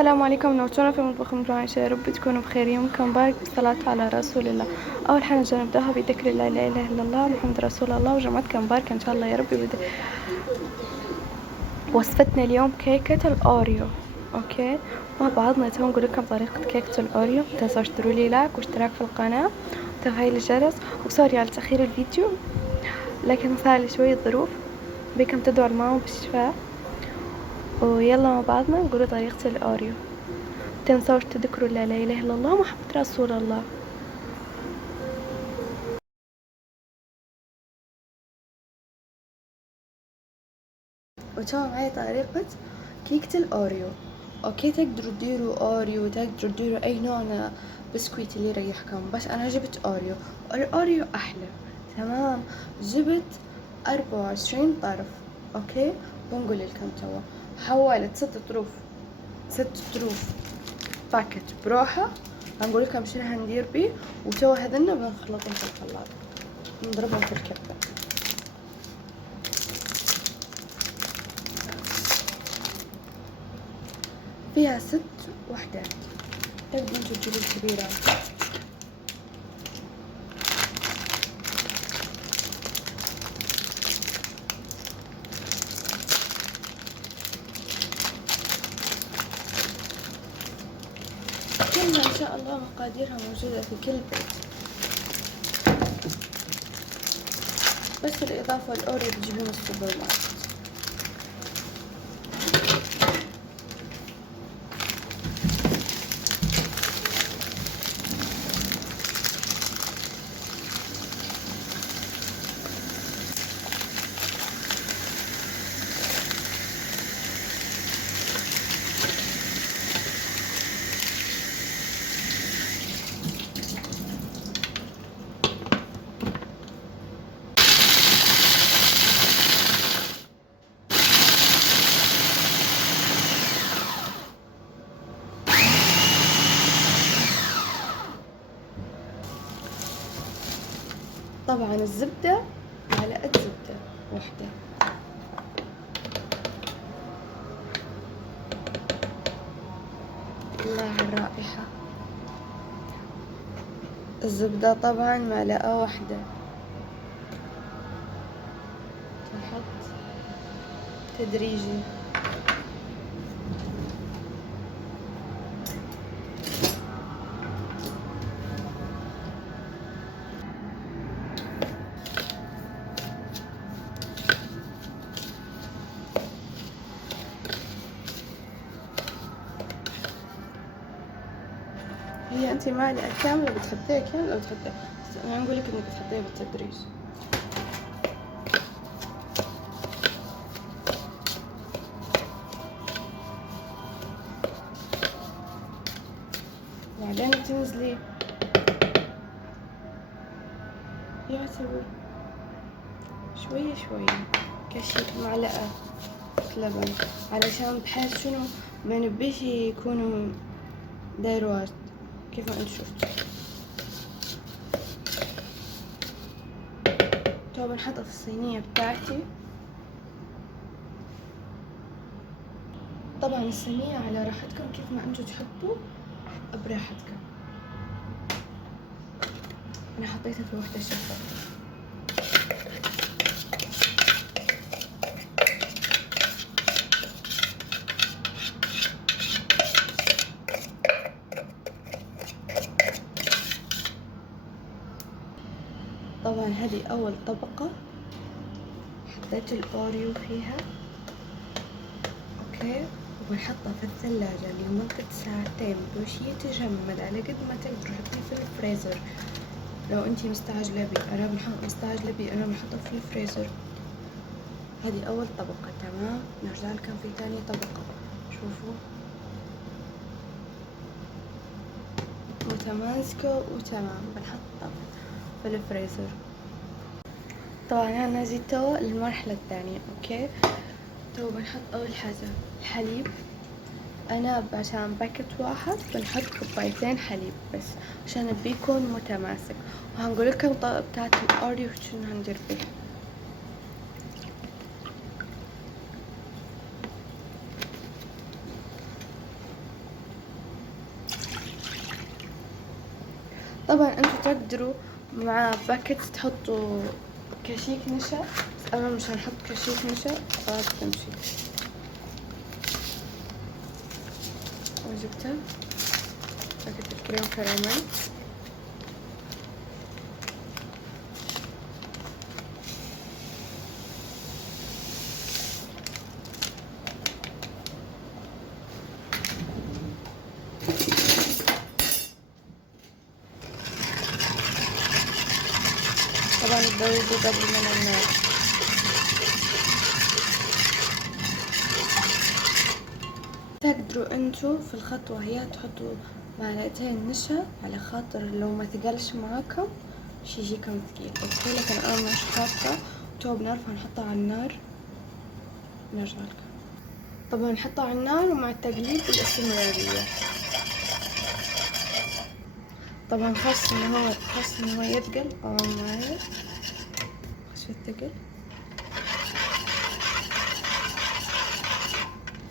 السلام عليكم، نورتونا في مطبخ عائشة. يا رب تكونوا بخير. يومكم مبارك بالصلاة على رسول الله. أول حاجة نبدأها بذكر لا إله إلا الله محمد رسول الله، وجمعتكم مباركة إن شاء الله يا رب. وصفتنا اليوم كيكة الأوريو. أوكي، مع بعضنا تو نقول لكم طريقة كيكة الأوريو. متنسوش تديروا لي لايك واشتراك في القناة وتفعيل الجرس، وسوري على تأخير الفيديو، لكن صار لي شوية ظروف. بكم تدعوا الماما بالشفاء. ويلا مع بعضنا نقول طريقة الأوريو. متنسوش تذكروا لا إله إلا الله محمد رسول الله. وتو معي طريقة كيكة الأوريو. أوكي، تقدروا تديروا أوريو، تقدروا تديروا أي نوع بسكويت اللي يريحكم، بس أنا جبت أوريو. الأوريو أحلى. تمام، جبت 24 طرف. أوكي، بنقول لكم توا حولت 6 طروف باكت بروحه. هنقول لكم شنو هندير بيه، وتوا هذنا بنخلطهم في الخلاط، نضربهم في الكبة. فيها 6 وحدات، تقدروا انتوا تجيبوا الكبيرة. كلها ان شاء الله مقاديرها موجودة في كل بيت، بس الإضافة الأوريو تجيبون السوبر ماركت. طبعا الزبدة، معلقة زبدة واحدة. الله على الرائحة. الزبدة طبعا معلقة واحدة. نحط تدريجي. هي انت معلقة كاملة بتحطيها كاملة او تحطيها، بس انا نقول لك انك تحطيها بالتدريج. بعدين تنزلي يعتبر شوية شوية، كشي معلقة لبن، علشان بحيث شنو ما نبيش يكونوا دايروات كيف ما انتم شفتوا. تو بنحطها في الصينية بتاعتي. طبعا الصينية على راحتكم، كيف ما انتم تحبوا براحتكم. انا حطيتها في وحدة شفافة. طبعا هذه اول طبقة، حطيت الاوريو فيها. اوكي، وبنحطها في الثلاجة لمدة 2 ساعة باش يتجمد على قد ما تقدروا. حطيه في الفريزر لو انتي مستعجلة بيه. انا بنحطه في الفريزر. هذه اول طبقة. تمام، نرجع لكم في تاني طبقة. شوفوا متماسكة وتمام. بنحطها في الفريزر. طبعا انا جيت توا للمرحلة الثانية. اوكي، تو بنحط اول حاجة الحليب. انا عشان باكت واحد بنحط 2 حليب بس، عشان بيكون متماسك. وهنقول لكم بتاعت الاوريو شنو هندير بيه. طبعا انتوا تقدروا مع باكت تحطوا كشيك نشا، بس انا مش هنحط كشيك نشا فبتمشي. وجبتها باكت الكريم كراميل. طبعا تذوبوا قبل من النار. تقدروا انتوا في الخطوة هي تحطوا معلقتين نشا على خاطر لو ما ثقلش معاكم مش يجيكم ثقيل، اوكي. لكن انا مش حاطة تو بنار فنحطها على النار. نرجع لكم. طبعا نحطها على النار ومع التقليب والاستمرارية. طبعا خاص ان هو يتقل معايا خش الثقل.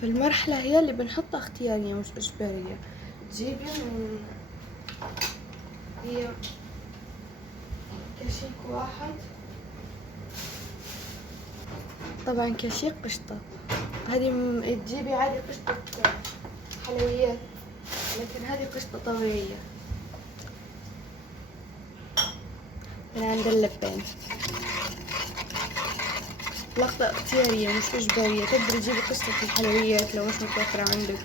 في المرحلة هي اللي بنحطها اختيارية مش اجبارية. تجيبي من هي كشيك واحد، طبعا كشيك قشطة، هذه تجيبي عادي قشطة حلويات، لكن هذه قشطة طبيعية من عند اللبان. لقطة اختيارية مش إجبارية، تقدري تجيبي قشطة الحلويات لو مش متوفرة عندك،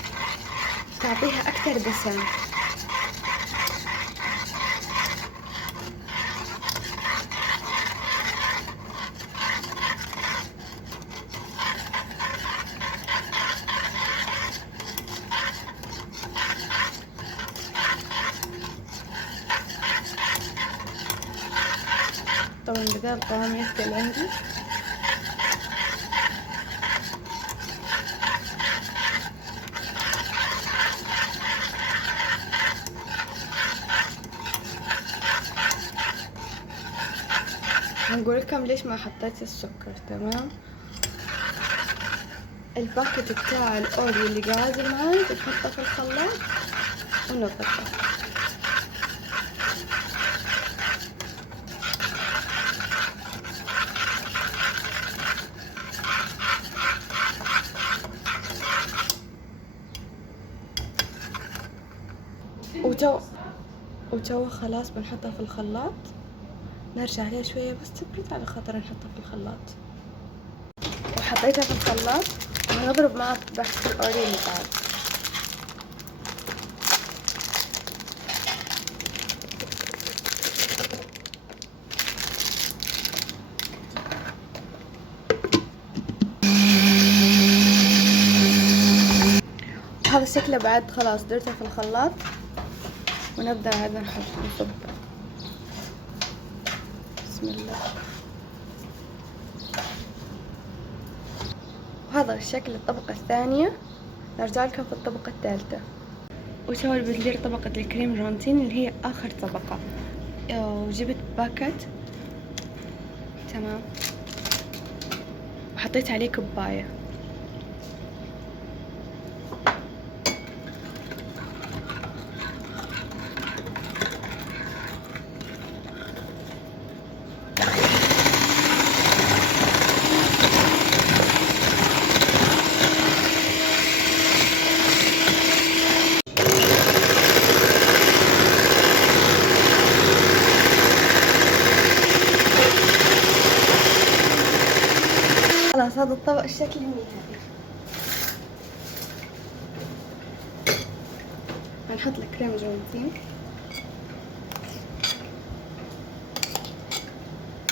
تعطيها أكثر دسم. طبعا بدأ القوام يثقل عندي. هنقول لكم ليش ما حطيت السكر. تمام، الباكت بتاع الاوريو اللي قاعد معاي بنحطه في الخلاط ونضربه. وتو خلاص بنحطها في الخلاط، نرجع عليها شوية بس تبرد على خاطر نحطها في الخلاط. وحطيتها في الخلاط ونضرب مع باكت الاوريو اللي بعد. هذا شكله بعد خلاص درته في الخلاط، ونبدأ هذا نصب. بسم الله. وهذا الشكل الطبقة الثانية. نرجع لكم في الطبقة الثالثة. وتو بندير طبقة الكريم جانتين اللي هي آخر طبقة. وجبت باكت، تمام، وحطيت عليه كوباية. خلاص هذا الطبق الشكل النهائي. هنحط الكريم جوانتين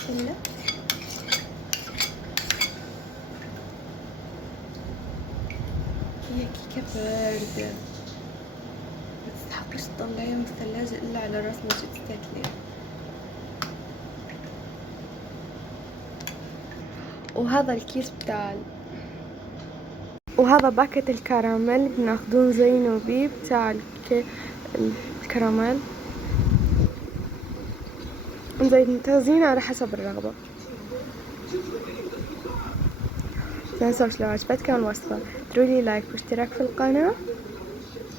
كله. هي كيكة باردة ما تستحقش تطلعيها من الثلاجة إلا على راس ما جيت تاكليها. وهذا الكيس وهذا باكت الكراميل بناخدون زينه بيه بتاع الكراميل، نزين تزيينه على حسب الرغبة. متنسوش لو عجبتكم الوصفة ادرولي لايك واشتراك في القناة،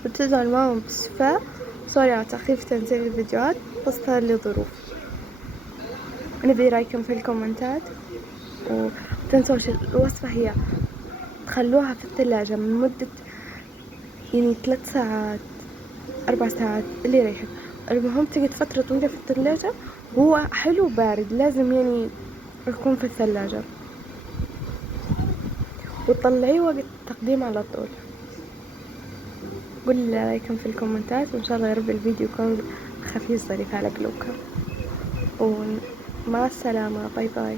وتدعوا الماما بالشفاء. سوري على تأخير في تنزيل الفيديوهات. بس صار لي ظروف. نبي رايكم في الكومنتات، وتنسوش الوصفة هي تخلوها في الثلاجة من مدة يعني 3 ساعات 4 ساعات اللي يريحك. المهم تقعد فترة طويلة في الثلاجة، وهو حلو بارد، لازم يعني يكون في الثلاجة، وتطلعيه وقت التقديم على طول. قولي لي رايكم في الكومنتات، وان شاء الله يا رب الفيديو يكون خفيف ظريف على قلوبكم. ومع السلامة، باي باي.